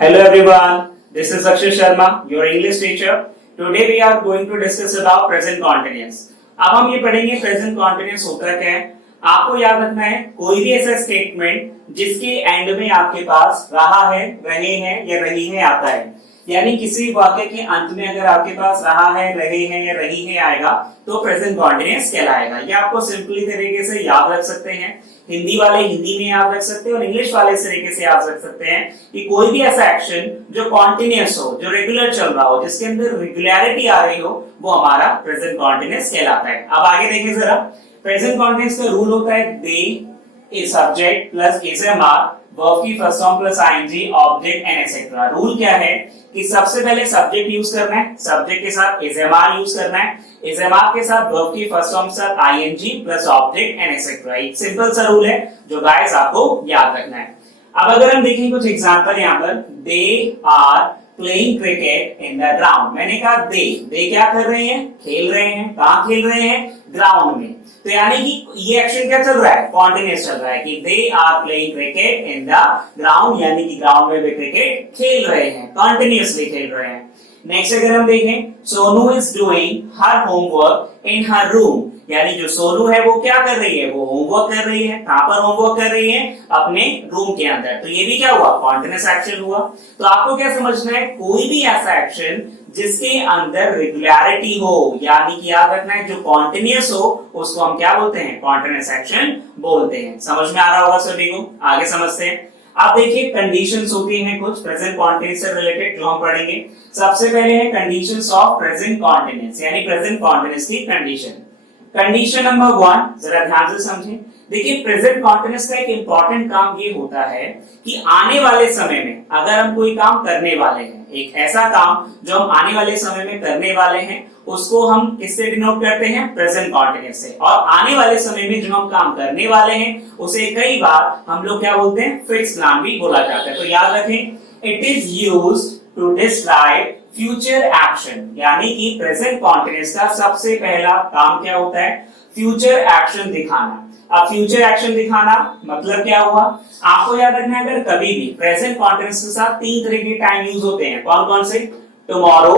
Hello everyone, this is Akshay Sharma, your English teacher. Today we are going to discuss about present continuous. अब हम ये पढ़ेंगे present continuous होता क्या है। आपको याद रखना है कोई भी ऐसा स्टेटमेंट जिसके एंड में आपके पास रहा है, रहे हैं या रही है आता है, यानी किसी वाक्य के अंत में अगर आपके पास रहा है, रहे हैं या रही है आएगा तो प्रेजेंट कॉन्टिन्यूअस कहलाएगा। ये आपको सिंपली तरीके से याद रख सकते हैं, हिंदी वाले हिंदी में याद रख सकते हैं और इंग्लिश वाले इस तरीके से याद रख सकते हैं कि कोई भी ऐसा एक्शन जो कॉन्टिन्यूअस हो, जो रेगुलर चल रहा हो, जिसके अंदर रेगुलरिटी आ रही हो, वो हमारा प्रेजेंट कॉन्टिन्यूअस कहलाता है। अब आगे देखिए जरा, प्रेजेंट कॉन्टिन्यूअस का रूल होता है दे ए subject plus is am are, verb की first form plus ING, object and etcetera. Rule क्या है कि सबसे पहले सब्जेक्ट यूज करना है, सब्जेक्ट के साथ इज एम आर यूज करना है, इज एम आर के साथ वर्ब की फर्स्ट फॉर्म के साथ ING plus object and etcetera. एक सिंपल सा रूल है जो गाइस आपको याद रखना है। अब अगर हम देखें कुछ एग्जांपल यहाँ पर, they are playing cricket in the ground. मैंने कहा दे क्या कर रहे हैं, खेल रहे हैं। कहां खेल रहे हैं? ग्राउंड में। तो यानी कि ये एक्शन क्या चल रहा है? कॉन्टिन्यूअस चल रहा है कि they are playing cricket in the ground, यानी कि ग्राउंड में वे क्रिकेट खेल रहे हैं, कॉन्टिन्यूअसली खेल रहे हैं। नेक्स्ट अगर हम देखें, Sonu is doing her homework in her room, यानी जो सोनू है वो क्या कर रही है? वो होमवर्क कर रही है। कहां पर होमवर्क कर रही है? अपने रूम के अंदर। तो ये भी क्या हुआ? कॉन्टिन्यूअस एक्शन हुआ। तो आपको क्या समझना है, कोई भी ऐसा एक्शन जिसके अंदर रेगुलरिटी हो, यानी कि याद रखना है जो कॉन्टिन्यूअस हो उसको हम क्या बोलते हैं? कॉन्टिन्यूअस एक्शन बोलते हैं। समझ में आ रहा होगा सभी को? आगे समझते हैं। आप देखिए कंडीशंस होती हैं कुछ प्रेजेंट कॉन्टिन्यूअस से रिलेटेड जो हम पढ़ेंगे। सबसे पहले है कंडीशंस ऑफ प्रेजेंट कॉन्टिन्यूअस, यानी प्रेजेंट कॉन्टिन्यूअस की कंडीशन। कंडीशन नंबर 1 जरा ध्यान से समझें। देखिए प्रेजेंट कॉन्टिन्यूअस का एक इंपॉर्टेंट काम ये होता है कि आने वाले समय में अगर हम कोई काम करने वाले हैं, एक ऐसा काम जो हम आने वाले समय में करने वाले हैं, उसको हम किससे डिनोट करते हैं? प्रेजेंट कॉन्टिन्यूअस से। और आने वाले समय में जो हम काम करने वाले हैं उसे कई बार हम लोग क्या बोलते हैं? फिक्स नाम भी बोला जाता है। तो याद रखें, it is used to describe future action, यानी कि प्रेजेंट कॉन्टिन्यूअस का सबसे पहला काम क्या होता है? फ्यूचर एक्शन दिखाना। अब फ्यूचर एक्शन दिखाना मतलब क्या हुआ? आपको याद रखना है, अगर कभी भी प्रेजेंट कॉन्टिन्यूअस के साथ 3 तरह के टाइम यूज होते हैं। कौन कौन से? Tomorrow,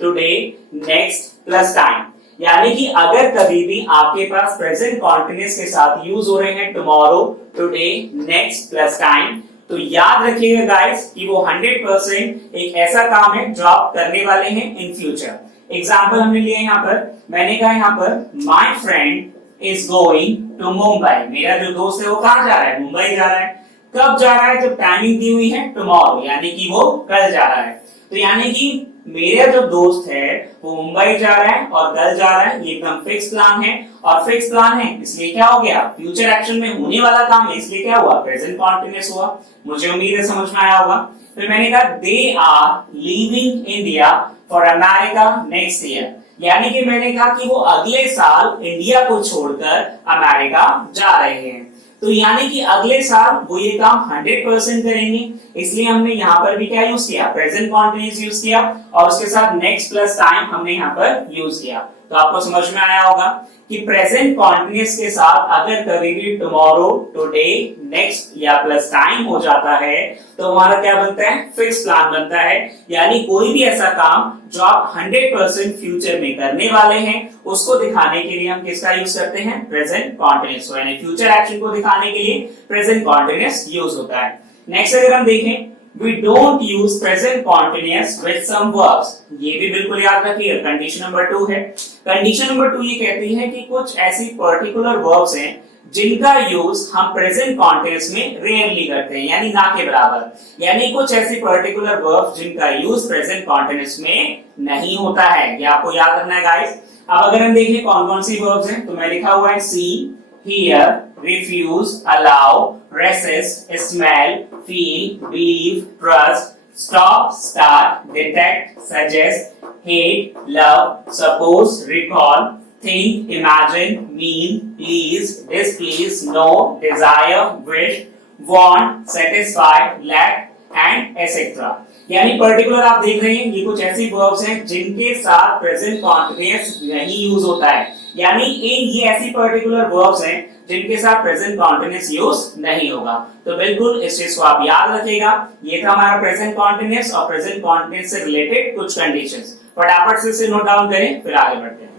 today, next plus time. यानी कि अगर कभी भी आपके पास प्रेजेंट कॉन्टिन्यूअस के साथ यूज हो रहे हैं tomorrow, today, next plus time, तो याद रखिएगा गाइस कि वो 100% एक ऐसा काम है जो आप करने वाले हैं इन फ्यूचर। एग्जांपल हमने लिए यहाँ पर, मैंने कहा यहाँ पर my friend is going to Mumbai. मेरा जो दोस्त है वो कहाँ जा रहा है? मुंबई जा रहा है। कब जा रहा है? जब टाइमिंग दी हुई है टुमारो, यानी कि वो कल जा रहा है। तो यानी कि मेरा जो दोस्त है वो मुंबई जा रहा है और कल जा रहा है। ये एकदम फिक्स प्लान है, और फिक्स प्लान है इसलिए क्या हो गया? फ्यूचर एक्शन में होने वाला काम है, इसलिए क्या हुआ? प्रेजेंट कॉन्टिन्यूअस हुआ। मुझे उम्मीद है समझ में आया होगा। फिर मैंने कहा they are leaving India for America next year, यानी कि मैंने कहा कि वो अगले साल इंडिया को छोड़कर अमेरिका जा रहे हैं। तो यानी कि अगले साल वो ये काम 100% करेंगे, इसलिए हमने यहाँ पर भी क्या यूज किया? प्रेजेंट कॉन्टिन्यूअस यूज किया, और उसके साथ नेक्स्ट प्लस टाइम हमने यहाँ पर यूज किया। तो आपको समझ में आया होगा कि प्रेजेंट कॉन्टिन्यूअस के साथ अगर कभी भी टुमारो, टुडे, नेक्स्ट या प्लस टाइम हो जाता है तो हमारा क्या बनता है? फिक्स प्लान बनता है। यानी कोई भी ऐसा काम जो आप 100% फ्यूचर में करने वाले हैं उसको दिखाने के लिए हम किसका यूज करते हैं? Present continuous. यानी फ्यूचर एक्शन को दिखाने के लिए प्रेजेंट कॉन्टिन्यूअस यूज होता है। नेक्स्ट अगर हम देखें, we don't use present continuous with some verbs, ये भी बिल्कुल याद रखिए। कंडीशन नंबर 2 है। कंडीशन नंबर 2 ये कहती है कि कुछ ऐसी पर्टिकुलर वर्ब्स हैं जिनका यूज हम प्रेजेंट कॉन्टिन्यूअस में रेयरली करते हैं, यानी ना के बराबर। यानी कुछ ऐसी पर्टिकुलर वर्ब्स जिनका यूज प्रेजेंट कॉन्टिन्यूअस में नहीं होता है, ये आपको याद रखना है गाइस। अब अगर हम देखें कौन कौन सी वर्ब्स हैं, तो मैं लिखा हुआ है सी, hear, refuse, allow, resist, smell, feel, believe, trust, stop, start, detect, suggest, hate, love, suppose, recall, think, imagine, mean, please, displease, know, desire, wish, want, satisfy, lack and etc. यानी पर्टिकुलर आप देख रहे हैं ये कुछ ऐसी वर्ब्स हैं जिनके साथ प्रेजेंट कॉन्टिन्यूअस नहीं यूज होता है, यानी ये ऐसी पर्टिकुलर वर्ब्स हैं जिनके साथ प्रेजेंट कॉन्टिन्यूअस यूज नहीं होगा। तो बिल्कुल इस चीज को आप याद रखिएगा। ये था हमारा प्रेजेंट कॉन्टिन्यूअस और प्रेजेंट कॉन्टिन्यूअस से रिलेटेड कुछ कंडीशंस। फटाफट से इसे नोट डाउन करें, फिर आगे बढ़ते हैं।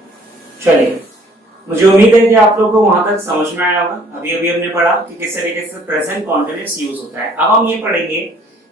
चलिए, मुझे उम्मीद है कि आप लोगों को वहां तक समझ में आया होगा। अभी अभी हमने पढ़ा कि किस तरीके से प्रेजेंट कॉन्टिन्यूअस यूज होता है। अब हम ये पढ़ेंगे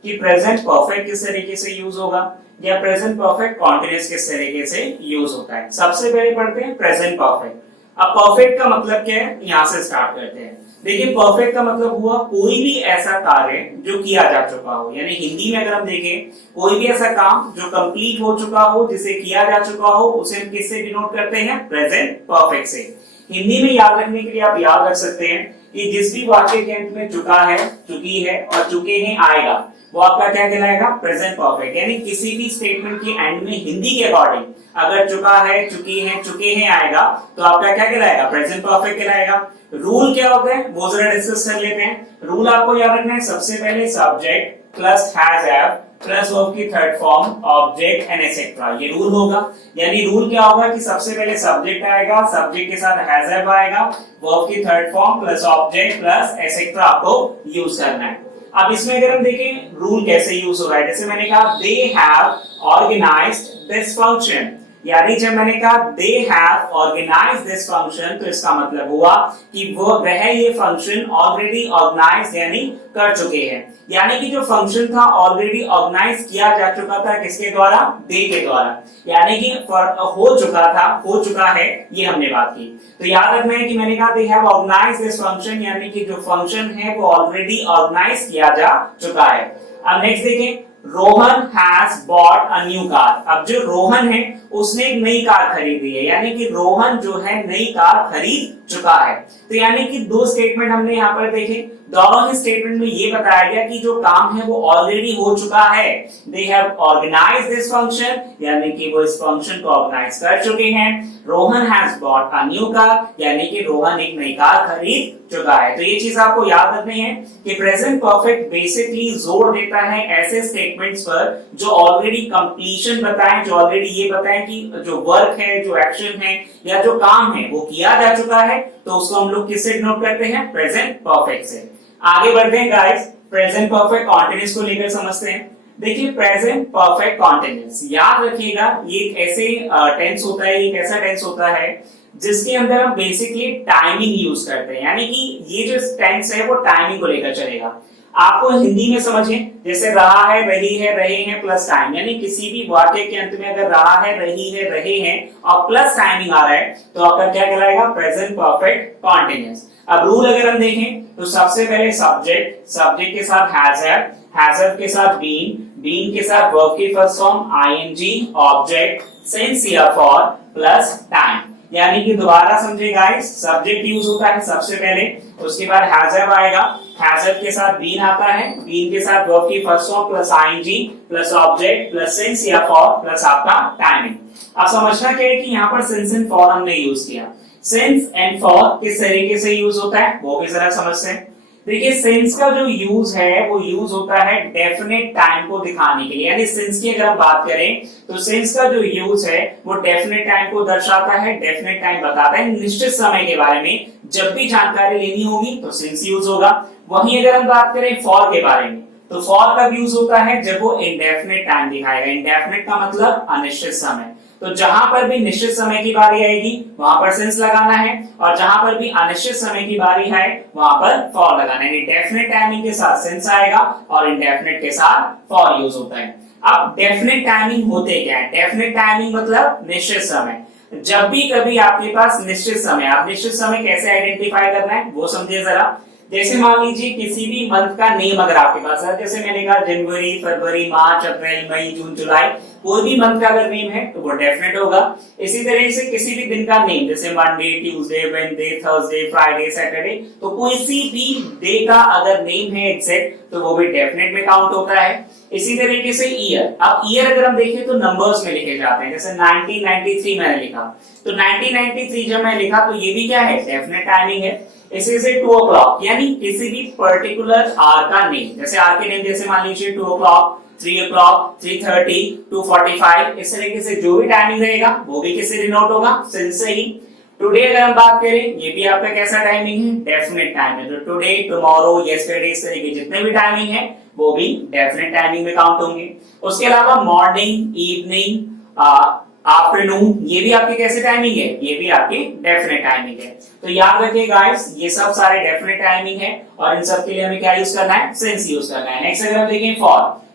कि प्रेजेंट परफेक्ट किस तरीके से यूज होगा या प्रेजेंट परफेक्ट कॉन्टिन्यूअस किस तरीके से यूज होता है। सबसे पहले पढ़ते हैं प्रेजेंट परफेक्ट। अब परफेक्ट का मतलब क्या है, यहां से स्टार्ट करते हैं। देखिए, परफेक्ट का मतलब हुआ कोई भी ऐसा कार्य जो किया जा चुका हो, यानी हिंदी में अगर हम देखें कोई भी ऐसा काम जो कंप्लीट हो चुका हो, जिसे किया जा चुका हो, उसे हम किससे डिनोट करते हैं, प्रेजेंट परफेक्ट से। हिंदी में याद रखने के लिए आप याद रख सकते हैं कि जिस भी वाक्य के अंत में चुका है, चुकी है और चुके हैं आएगा, वो आपका क्या कहलाएगा, प्रेजेंट परफेक्ट। यानी किसी भी स्टेटमेंट के एंड में हिंदी के अकॉर्डिंग अगर चुका है, चुकी है, चुके हैं आएगा, तो आपका क्या कहलाएगा, प्रेजेंट परफेक्ट कहलाएगा। रूल क्या होते हैं वो जरा डिस्कस कर लेते हैं। रूल आपको याद रखना है, सबसे पहले subject plus has have plus verb की third form object and etcetera, ये रूल होगा। यानी रूल क्या होगा कि सबसे पहले सब्जेक्ट आएगा, सब्जेक्ट के साथ हैज हैव आएगा, वर्ब की third form plus object plus etcetera आपको यूज करना है। अब इसमें अगर हम देखें रूल कैसे यूज हो रहा है, जैसे मैंने कहा they have organised this function, यानी जब मैंने कहा they have organised this function, तो इसका मतलब हुआ कि वह ये फंक्शन ऑलरेडी ऑर्गेनाइज्ड यानी कर चुके हैं। यानी कि जो फंक्शन था ऑलरेडी ऑर्गेनाइज किया जा चुका था, किसके द्वारा, दे के द्वारा, यानी कि हो चुका था, हो चुका है, ये हमने बात की। तो याद रखना है कि मैंने कहा they have organised this function, यानी कि जो फंक्शन है वो ऑलरेडी ऑर्गेनाइज किया जा चुका है। अब नेक्स्ट देखें, Rohan has bought a new car. अब जो रोहन है उसने एक नई कार खरीदी है, यानी कि रोहन जो है नई कार खरीद चुका है। तो यानी कि दो स्टेटमेंट हमने यहाँ पर देखे, दोनों ही स्टेटमेंट में ये बताया गया कि जो काम है वो ऑलरेडी हो चुका है। They have organised this function, यानी कि वो इस फंक्शन को ऑर्गेनाइज कर चुके हैं। Rohan has bought a new car, यानी कि रोहन एक नई कार खरीद चुका है। तो ये चीज आपको याद रखनी है कि प्रेजेंट परफेक्ट बेसिकली जोर देता है ऐसे स्टेटमेंट्स पर जो ऑलरेडी कंप्लीशन बताएं, जो ऑलरेडी ये बताएं कि जो वर्क है, जो एक्शन है या जो काम है वो किया जा चुका है, तो उसको हम लोग किससे डिनोट करते हैं, प्रेजेंट परफेक्ट से। आगे बढ़ते हैं गाइस, प्रेजेंट परफेक्ट कॉन्टिन्यूअस को लेकर समझते हैं। देखिए, प्रेजेंट परफेक्ट कॉन्टिन्यूअस याद रखिएगा, ये ऐसे टेंस होता है, एक ऐसा टेंस होता है जिसके अंदर हम बेसिकली टाइमिंग यूज करते हैं। यानी कि ये जो टेंस है वो टाइमिंग को लेकर चलेगा। आपको हिंदी में समझें, जैसे रहा है, रही है, रहे हैं प्लस टाइम, यानी किसी भी वाक्य के अंत में अगर रहा है, रही है, रहे हैं और प्लस टाइमिंग आ रहा है, तो आपका क्या कहलाएगा, प्रेजेंट परफेक्ट कॉन्टिन्यूअस। अब रूल अगर हम देखें तो सबसे पहले सब्जेक्ट, सब्जेक्ट के साथ हैज हैव के साथ बीन के साथ वर्ब की first form ING, object, since या फॉर प्लस टाइम। यानी कि दोबारा समझे गाइस, सब्जेक्ट यूज होता है सबसे पहले, उसके बाद हैव आएगा, हैव के साथ बीन आता है, बीन के साथ वर्ब की first form plus ING plus object plus since या फॉर प्लस आपका टाइमिंग। अब समझना क्या है कि यहाँ पर सिंस एंड फॉर हमने यूज किया। सिंस एंड फॉर किस तरीके से यूज होता है वो भी जरा समझते हैं। देखिए, सिंस का जो यूज है वो यूज होता है डेफिनेट टाइम को दिखाने के लिए। यानी सिंस की अगर हम बात करें तो सिंस का जो यूज है वो डेफिनेट टाइम को दर्शाता है, डेफिनेट टाइम बताता है, निश्चित समय के बारे में जब भी जानकारी लेनी होगी तो सिंस यूज होगा। वहीं अगर हम बात करें फॉर के बारे में तो फॉर कब यूज होता है, जब वो इंडेफिनेट टाइम दिखाएगा। इंडेफिनेट का मतलब अनिश्चित समय। तो जहां पर भी निश्चित समय की बारी आएगी वहां पर सिंस लगाना है, और जहां पर भी अनिश्चित समय की बारी है वहां पर फॉर लगाना है। डेफिनेट टाइमिंग के साथ सिंस आएगा और इंडेफिनेट के साथ फॉर यूज होता है। अब डेफिनेट टाइमिंग होते क्या है, डेफिनेट टाइमिंग मतलब निश्चित समय। जब भी कभी आपके पास निश्चित समय, आप निश्चित समय कैसे आइडेंटिफाई करना है वो समझिए जरा। जैसे मान लीजिए किसी भी मंथ का नेम अगर आपके पास है, जैसे मैंने कहा जनवरी, फरवरी, मार्च, अप्रैल, मई, जून, जुलाई, कोई भी मंथ का अगर नेम है तो वो डेफिनेट होगा। इसी तरह से किसी भी दिन का नेम, जैसे Monday, Tuesday, Wednesday, Thursday, Friday, Saturday, तो किसी भी डे का अगर नेम है एग्जैक्ट तो वो भी डेफिनेट में काउंट होता है। इसी तरीके से ईयर, अब ईयर अगर हम देखें तो नंबर्स में लिखे जाते हैं। जैसे 1993 मैंने लिखा, तो 1993 जब मैं लिखा तो ये भी क्या है, डेफिनेट टाइमिंग है। इसी से 2 o'clock, यानी किसी भी पर्टिकुलर आर का नेम, जैसे आर के नेम जैसे मान लीजिए 2 o'clock, 3 o'clock, 3:30, 2:45, इस तरीके से जो भी टाइमिंग रहेगा वो भी किससे डिनोट होगा, सिंस से ही। टुडे अगर हम बात करें, ये भी आपका कैसा टाइमिंग है, डेफिनेट टाइम है। तो टुडे, टुमारो, यस्टरडे, इस तरह के जितने भी टाइमिंग है वो भी डेफिनेट टाइमिंग में काउंट होंगे। उसके अलावा मॉर्निंग, इवनिंग, आफ्टरनून, ये भी आपकी कैसे टाइमिंग है, ये भी आपकी डेफिनेट टाइमिंग है। तो याद रखिए गाइस, ये सब सारे डेफिनेट टाइमिंग है और इन सब के लिए हमें क्या यूज करना है, सिंस यूज करना है। नेक्स्ट अगर हम देखें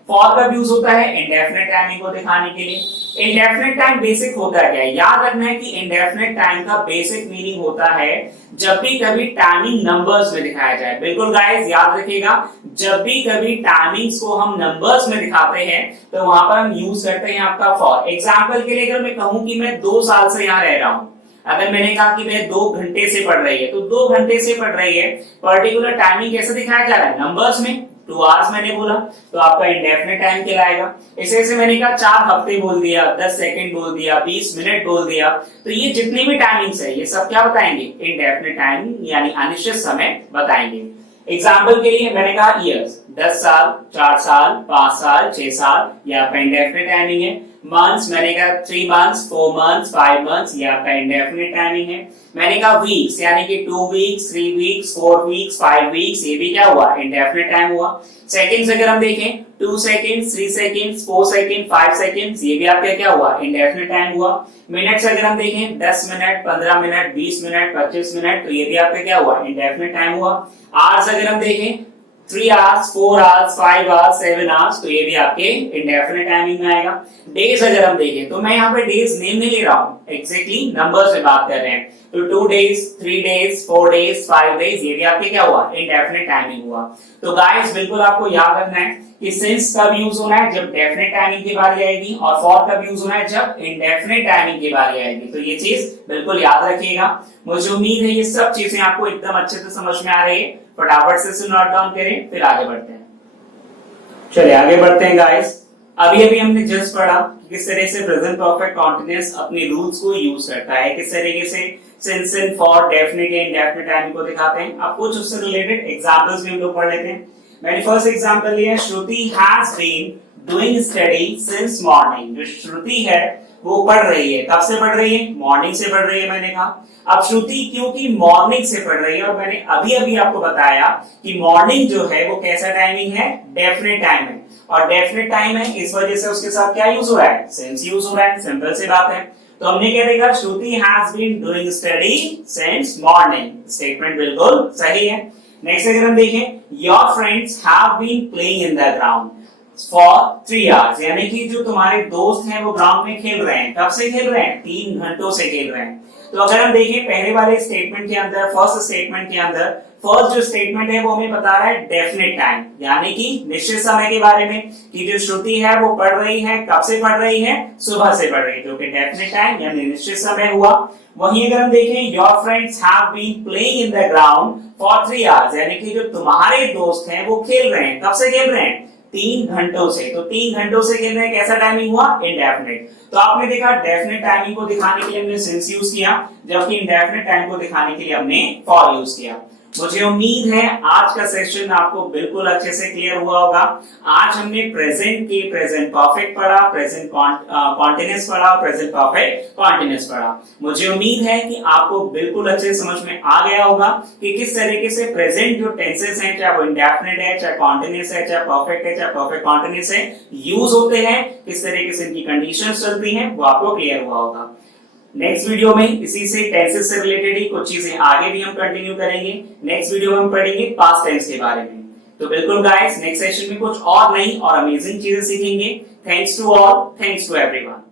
फॉर का यूज होता है इंडेफिनिट टाइमिंग को दिखाने के लिए। इंडेफिनिट टाइम बेसिक होता है क्या, याद रखना है कि इंडेफिनिट टाइम का बेसिक मीनिंग होता है जब भी कभी टाइमिंग नंबर्स में दिखाया जाए। बिल्कुल गाइस याद रखिएगा, जब भी कभी टाइमिंग्स को हम नंबर्स में दिखाते हैं तो वहां पर हम यूज करते हैं आपका फॉर। एग्जांपल के लिए अगर मैं कहूं कि मैं 2 साल से यहाँ रह रहा हूं, अगर मैंने कहा कि मैं 2 घंटे से पढ़ रही है, तो 2 घंटे से पढ़ रही है, पर्टिकुलर टाइमिंग कैसे दिखाया जा रहा है, नंबर्स में। 2 आवर्स मैंने बोला तो आपका इंडेफिनिट टाइम कहलाएगा। ऐसे मैंने कहा 4 हफ्ते बोल दिया, 10 सेकंड बोल दिया, 20 मिनट बोल दिया, तो ये जितनी भी टाइमिंग्स है ये सब क्या बताएंगे, इंडेफिनिट टाइमिंग यानी अनिश्चित समय बताएंगे। एग्जाम्पल के लिए मैंने कहा ईयर्स, 10 साल, 4 साल, 5 साल, 6 साल, ये आपका इंडेफिनिट टाइमिंग है। मंथ्स, मैंने कहा 3 मंथ्स, 4 मंथ्स, 5 मंथ्स, ये आपका इंडेफिनिट टाइमिंग है। मैंने कहा वीक्स, यानी कि 2 वीक्स, 3 वीक्स, 4 वीक्स, 5 वीक्स, ये भी क्या हुआ, इंडेफिनिट टाइम हुआ। सेकंड्स अगर हम देखें, 2 सेकंड्स, 3 सेकंड्स, 4 सेकंड, 5 सेकंड्स, ये भी आपका क्या हुआ, इंडेफिनिट टाइम हुआ। मिनट्स अगर हम देखें, 10 मिनट, 15 मिनट, 20 मिनट, 25 मिनट, तो ये भी आपका क्या हुआ, इंडेफिनिट टाइम हुआ। आवर्स अगर हम देखें, 3 आवर्स, 4 आवर्स, 5 आवर्स, 7 आवर्स, तो ये भी आपके इंडेफिनिट टाइमिंग में आएगा। डेज अगर हम देखें, तो मैं यहाँ पे डेज नेम नहीं ले रहा हूँ, एग्जैक्टली नंबर से बात कर रहे हैं। तो 2 डेज, 3 डेज, 4 डेज, 5 डेज, ये भी आपके क्या हुआ, इंडेफिनिट टाइमिंग हुआ। तो गाइस बिल्कुल आपको याद रखना है कि सिंस कब यूज होना है, जब डेफिनेट टाइमिंग की बारी आएगी, और फॉर कब यूज होना है, जब इंडेफिनिट टाइमिंग की बारी आएगी। तो ये चीज बिल्कुल याद रखिएगा। मुझे उम्मीद है ये सब चीजें आपको एकदम अच्छे से समझ में आ रही है। फटाफट से इसे नोट डाउन करें, फिर आगे बढ़ते हैं। चलिए आगे बढ़ते हैं गाइस। अभी हमने जस्ट पढ़ा कि किस तरह से प्रेजेंट परफेक्ट कॉन्टिन्यूअस अपने रूल्स को यूज करता है, किस तरीके से सिंस एंड फॉर डेफिनेट या इंडेफिनिट टाइमिंग को दिखाते हैं। अब कुछ उससे रिलेटेड एग्जांपल्स भी हम लोग पढ़ लेते हैं। मैंने फर्स्ट एग्जांपल लिया, Shruti has been doing study since morning. जो श्रुति है वो पढ़ रही है, कब से पढ़ रही है, मॉर्निंग से पढ़ रही है मैंने कहा। अब श्रुति क्योंकि मॉर्निंग से पढ़ रही है, और मैंने अभी आपको बताया कि मॉर्निंग जो है वो कैसा टाइमिंग है, डेफिनेट टाइम है, और डेफिनेट टाइम है इस वजह से उसके साथ क्या यूज हो रहा है, सिंस यूज हो रहा है। सिंपल सी बात है। तो हमने क्या देखा, Shruti has been doing study since morning, statement बिल्कुल सही है। नेक्स्ट अगर हम देखें, your friends have been playing in the ground for 3 hours, यानी कि जो तुम्हारे दोस्त हैं वो ग्राउंड में खेल रहे हैं। कब से खेल रहे हैं, 3 घंटों से खेल रहे हैं। तो अगर हम देखें पहले वाले स्टेटमेंट के अंदर, फर्स्ट स्टेटमेंट के अंदर, फर्स्ट जो स्टेटमेंट है वो हमें बता रहा है डेफिनेट टाइम, यानी कि निश्चित समय के बारे में, कि जो श्रुति है वो पढ़ रही है, कब से पढ़ रही है, सुबह से पढ़ रही है, जो कि डेफिनेट टाइम यानी निश्चित समय हुआ। वहीं अगर हम देखें, your friends have been playing in the ground for 3 hours, यानी कि जो तुम्हारे दोस्त हैं वो खेल रहे हैं, कब से खेल रहे हैं, 3 घंटों से। तो 3 घंटों से खेल रहे हैं, कैसा टाइमिंग हुआ, इंडेफिनिट। तो आपने देखा डेफिनेट टाइमिंग को दिखाने के लिए हमने सिंस यूज किया, जबकि इंडेफिनिट टाइम को दिखाने के लिए हमने फॉर यूज किया। मुझे उम्मीद है आज का सेशन आपको बिल्कुल अच्छे से क्लियर हुआ होगा। आज हमने प्रेजेंट के प्रेजेंट परफेक्ट पढ़ा, प्रेजेंट कॉन्टिन्यूअस पढ़ा, प्रेजेंट परफेक्ट कॉन्टिन्यूअस पढ़ा। मुझे उम्मीद है कि आपको बिल्कुल अच्छे से समझ में आ गया होगा कि किस तरीके से प्रेजेंट जो टेंसेस हैं, चाहे वो इंडेफिनिट है, चाहे कॉन्टिन्यूअस है, चाहे परफेक्ट है, चाहे परफेक्ट कॉन्टिन्यूअस है, यूज होते हैं, किस तरीके से इनकी कंडीशंस चलती हैं, वो आपको क्लियर हुआ होगा। नेक्स्ट वीडियो में इसी से टेंसेस से रिलेटेड ही कुछ चीजें आगे भी हम कंटिन्यू करेंगे। नेक्स्ट वीडियो में हम पढ़ेंगे पास्ट टेंस के बारे में। तो बिल्कुल गाइस, नेक्स्ट सेशन में कुछ और नई और अमेजिंग चीजें सीखेंगे। Thanks to all, thanks to everyone.